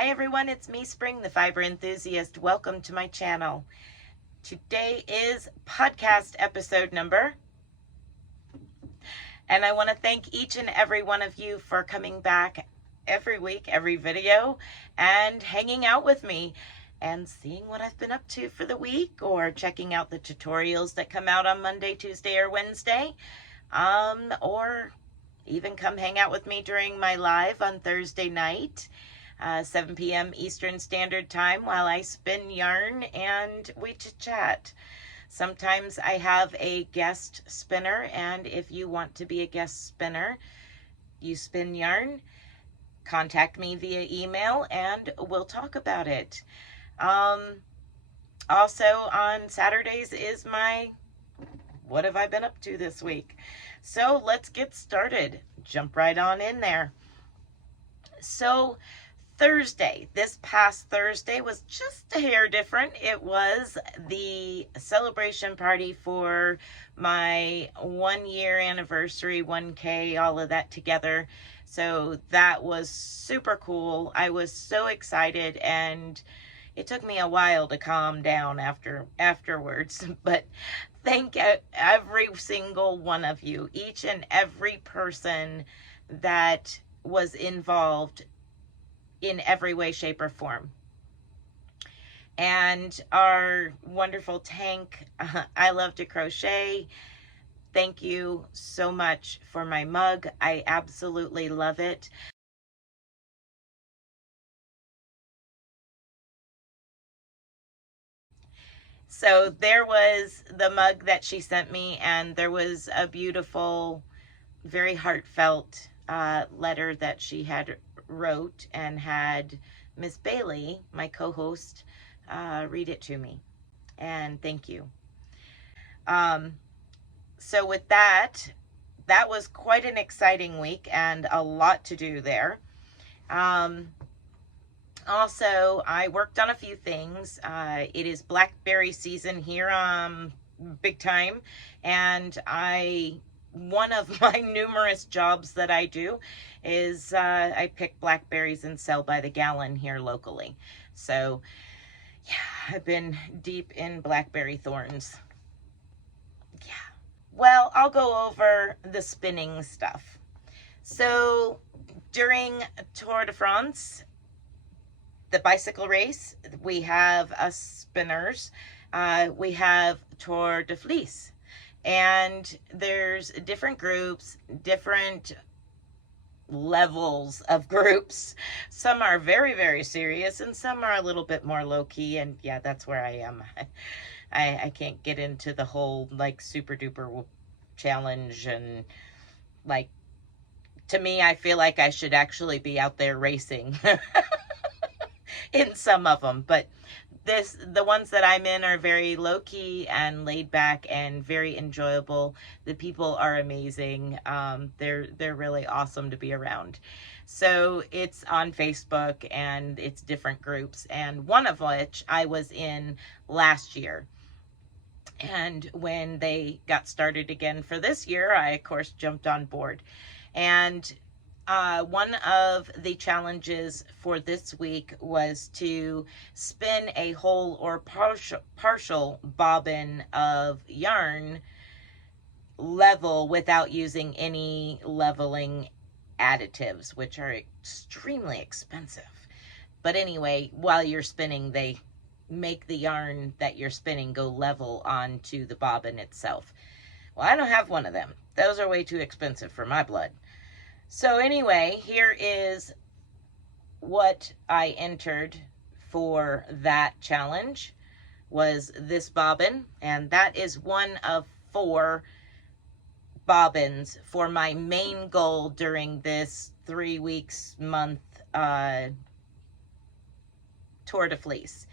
Hi everyone, it's me, Spring, the fiber enthusiast. Welcome to my channel. Today is podcast episode number, and I want to thank each and every one of you for coming back every week, every video, and hanging out with me and seeing what I've been up to for the week, or checking out the tutorials that come out on Monday, Tuesday, or Wednesday, or even come hang out with me during my live on Thursday night. 7 p.m. Eastern Standard Time while I spin yarn and we chat. Sometimes I have a guest spinner, and if you want to be a guest spinner, you spin yarn, contact me via email and we'll talk about it. Also on Saturdays is my what have I been up to this week. So let's get started. Jump right on in there. So Thursday, this past Thursday, was just a hair different. It was the celebration party for my 1-year anniversary, 1K, all of that together. So that was super cool. I was so excited, and it took me a while to calm down afterwards. But thank every single one of you, each and every person that was involved in every way, shape, or form. And our wonderful Tank, I love to crochet. Thank you so much for my mug. I absolutely love it. So there was the mug that she sent me, and there was a beautiful, very heartfelt letter that she had wrote and had Miss Bailey, my co-host, read it to me. And thank you. So with that was quite an exciting week and a lot to do there. Also, I worked on a few things. It is blackberry season here, big time, and one of my numerous jobs that I do is I pick blackberries and sell by the gallon here locally. So yeah, I've been deep in blackberry thorns. Yeah. Well, I'll go over the spinning stuff. So during Tour de France, the bicycle race, we have us spinners. We have Tour de Fleece. And there's different groups, different levels of groups. Some are very, very serious, and some are a little bit more low-key, and yeah, that's where I am. I can't get into the whole, like, super-duper challenge, and, like, to me, I feel like I should actually be out there racing in some of them, but the ones that I'm in are very low-key and laid back and very enjoyable. The people are amazing. They're really awesome to be around. So it's on Facebook, and it's different groups, and one of which I was in last year. And when they got started again for this year, I of course jumped on board. And one of the challenges for this week was to spin a whole or partial bobbin of yarn level without using any leveling additives, which are extremely expensive. But anyway, while you're spinning, they make the yarn that you're spinning go level onto the bobbin itself. Well, I don't have one of them. Those are way too expensive for my blood. So anyway, here is what I entered for that challenge, was this bobbin, and that is one of 4 bobbins for my main goal during this 3 weeks month Tour de Fleece,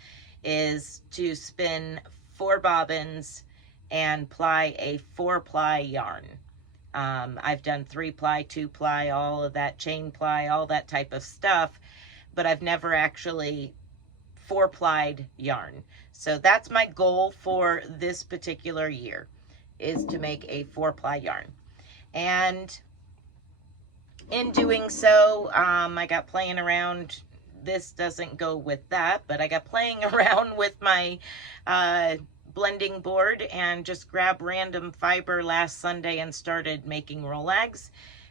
is to spin 4 bobbins and ply a 4-ply yarn. I've done 3-ply, 2-ply, all of that, chain ply, all that type of stuff, but I've never actually 4-plied yarn. So that's my goal for this particular year, is to make a 4-ply yarn. And in doing so, I got playing around this doesn't go with that, but I got playing around with my blending board and just grabbed random fiber last Sunday and started making rolags,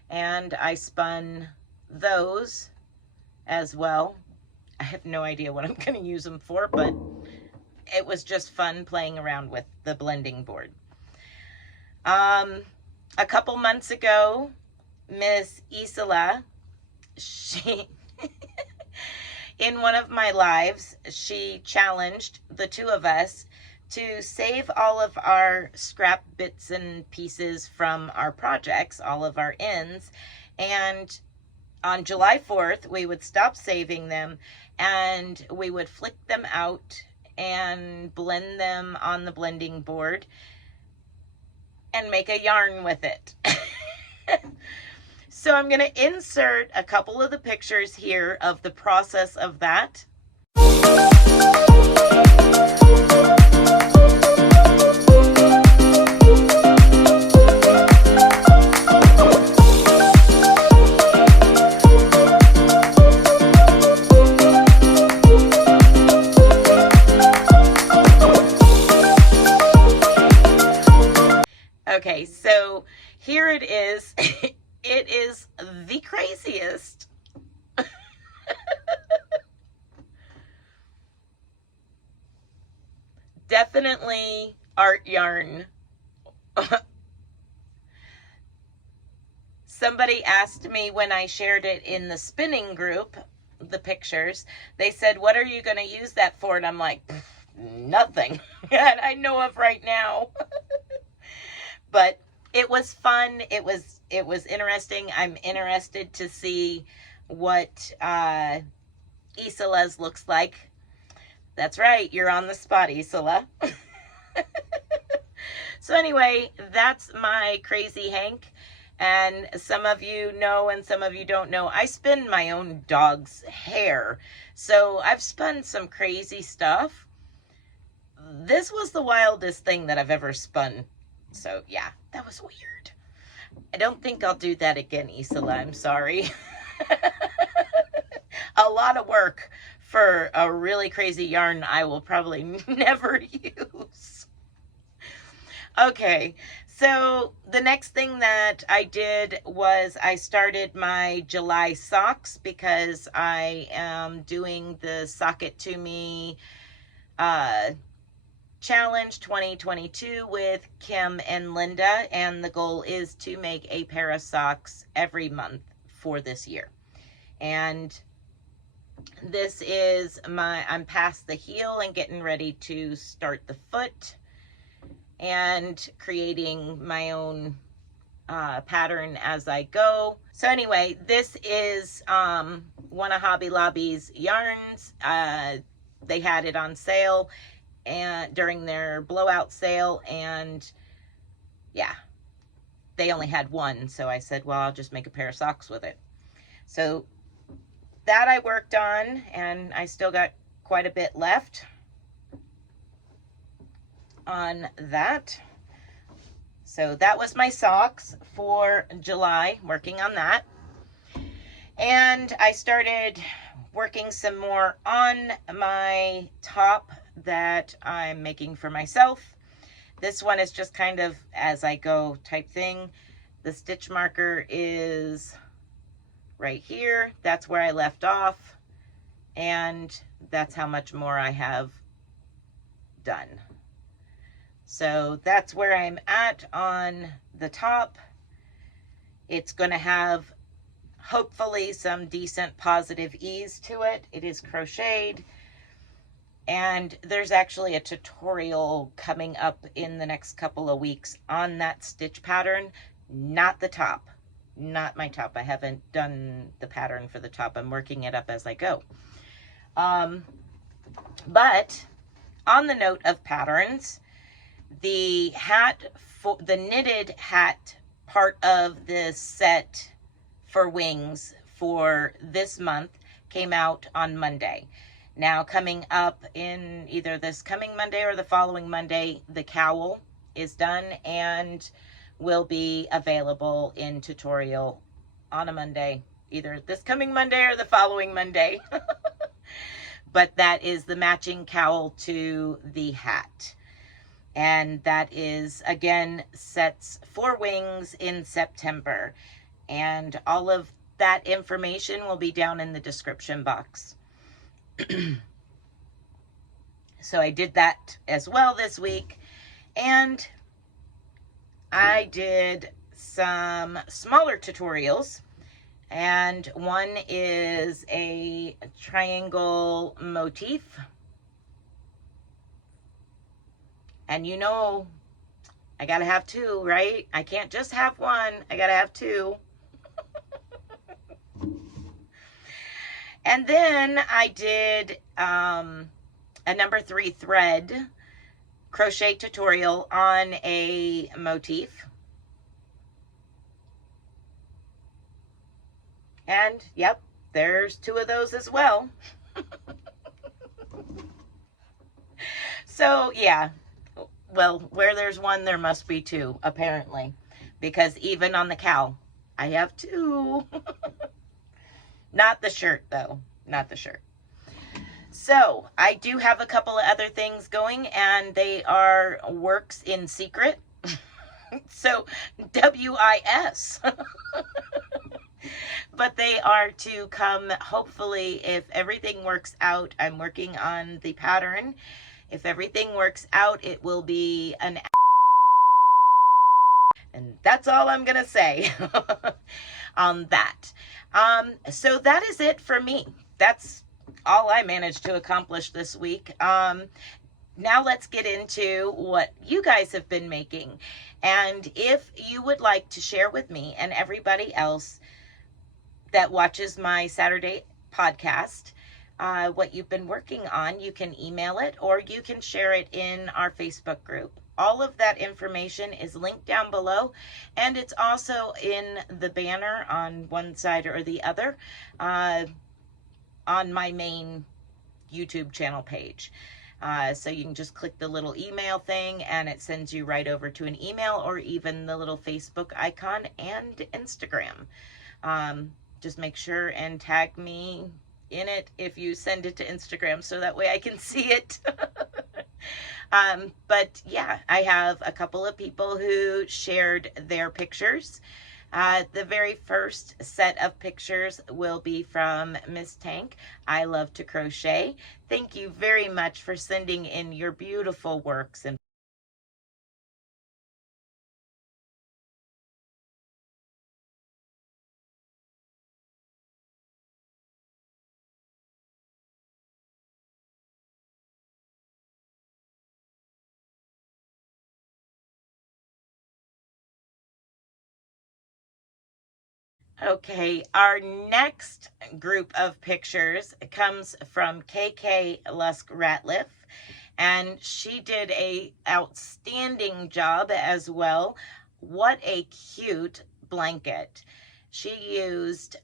and I spun those as well. I have no idea what I'm going to use them for, but it was just fun playing around with the blending board. A couple months ago, Miss Isela, she in one of my lives, she challenged the two of us to save all of our scrap bits and pieces from our projects, all of our ends, and on July 4th, we would stop saving them and we would flick them out and blend them on the blending board and make a yarn with it. So I'm going to insert a couple of the pictures here of the process of that. Okay, so here it is. It is the craziest. Definitely art yarn. Somebody asked me when I shared it in the spinning group, the pictures, they said, what are you going to use that for? And I'm like, nothing that I know of right now. But it was fun. It was interesting. I'm interested to see what Isela's looks like. That's right. You're on the spot, Isela. So anyway, that's my crazy Hank. And some of you know and some of you don't know, I spin my own dog's hair. So I've spun some crazy stuff. This was the wildest thing that I've ever spun. So yeah, that was weird. I don't think I'll do that again, Isela. I'm sorry. A lot of work for a really crazy yarn I will probably never use. Okay, so the next thing that I did was I started my July socks because I am doing the Sock It To Me Challenge 2022 with Kim and Linda, and the goal is to make a pair of socks every month for this year. And this is I'm past the heel and getting ready to start the foot and creating my own pattern as I go. So anyway, this is one of Hobby Lobby's yarns. They had it on sale and during their blowout sale, and yeah, they only had one, so I said, well, I'll just make a pair of socks with it. So that I worked on, and I still got quite a bit left on that. So that was my socks for July, working on that. And I started working some more on my top that I'm making for myself. This one is just kind of as I go type thing. The stitch marker is right here. That's where I left off, and that's how much more I have done. So that's where I'm at on the top. It's going to have hopefully some decent positive ease to it. It is crocheted, and there's actually a tutorial coming up in the next couple of weeks on that stitch pattern, not the top, not my top. I haven't done the pattern for the top. I'm working it up as I go. But on the note of patterns, the knitted hat part of this set for wings for this month came out on Monday. Now, coming up in either this coming Monday or the following Monday, the cowl is done and will be available in tutorial on a Monday, either this coming Monday or the following Monday. but that is the matching cowl to the hat. And that is, again, sets 4 wings in September. And all of that information will be down in the description box. So I did that as well this week. And I did some smaller tutorials. And one is a triangle motif. And you know, I gotta have 2, right? I can't just have 1. I gotta have 2. And then I did a number 3 thread crochet tutorial on a motif. And yep, there's 2 of those as well. So yeah, well, where there's 1, there must be 2, apparently. Because even on the cowl, I have 2. Not the shirt, though. Not the shirt. So, I do have a couple of other things going, and they are works in secret. So, WIS. But they are to come, hopefully, if everything works out. I'm working on the pattern. If everything works out, it will be an... And that's all I'm going to say on that. So that is it for me. That's all I managed to accomplish this week. Now let's get into what you guys have been making. And if you would like to share with me and everybody else that watches my Saturday podcast, what you've been working on, you can email it or you can share it in our Facebook group. All of that information is linked down below, and it's also in the banner on one side or the other on my main YouTube channel page. So you can just click the little email thing and it sends you right over to an email or even the little Facebook icon and Instagram. Just make sure and tag me in it if you send it to Instagram so that way I can see it. But yeah, I have a couple of people who shared their pictures. The very first set of pictures will be from Miss Tank. I love to crochet. Thank you very much for sending in your beautiful works. And okay, our next group of pictures comes from K Lusk Ratliff, and she did a outstanding job as well. What a cute blanket. She used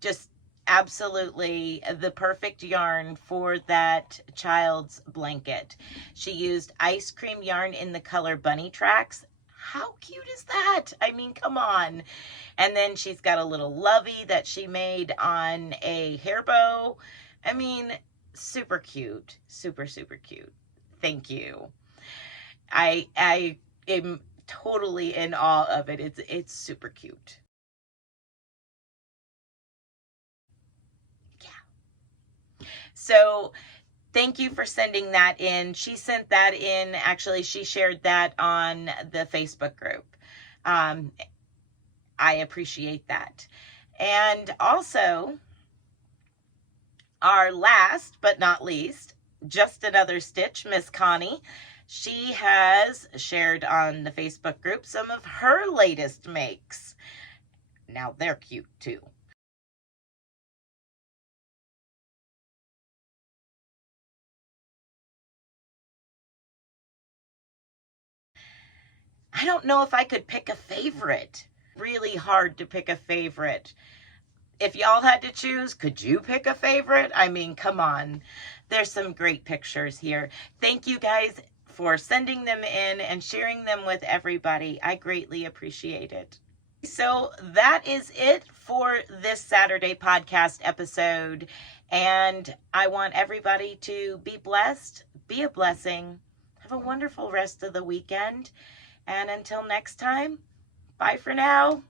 just absolutely the perfect yarn for that child's blanket. She used ice cream yarn in the color Bunny Tracks. How cute is that? I mean, come on. And then she's got a little lovey that she made on a hair bow. I mean, super cute. Super, super cute. Thank you. I am totally in awe of it. It's super cute. Yeah. So thank you for sending that in. She sent that in. Actually, she shared that on the Facebook group. I appreciate that. And also, our last but not least, Just Another Stitch, Miss Connie. She has shared on the Facebook group some of her latest makes. Now, they're cute too. I don't know if I could pick a favorite. Really hard to pick a favorite. If y'all had to choose, could you pick a favorite? I mean, come on. There's some great pictures here. Thank you guys for sending them in and sharing them with everybody. I greatly appreciate it. So that is it for this Saturday podcast episode. And I want everybody to be blessed, be a blessing, have a wonderful rest of the weekend. And until next time, bye for now.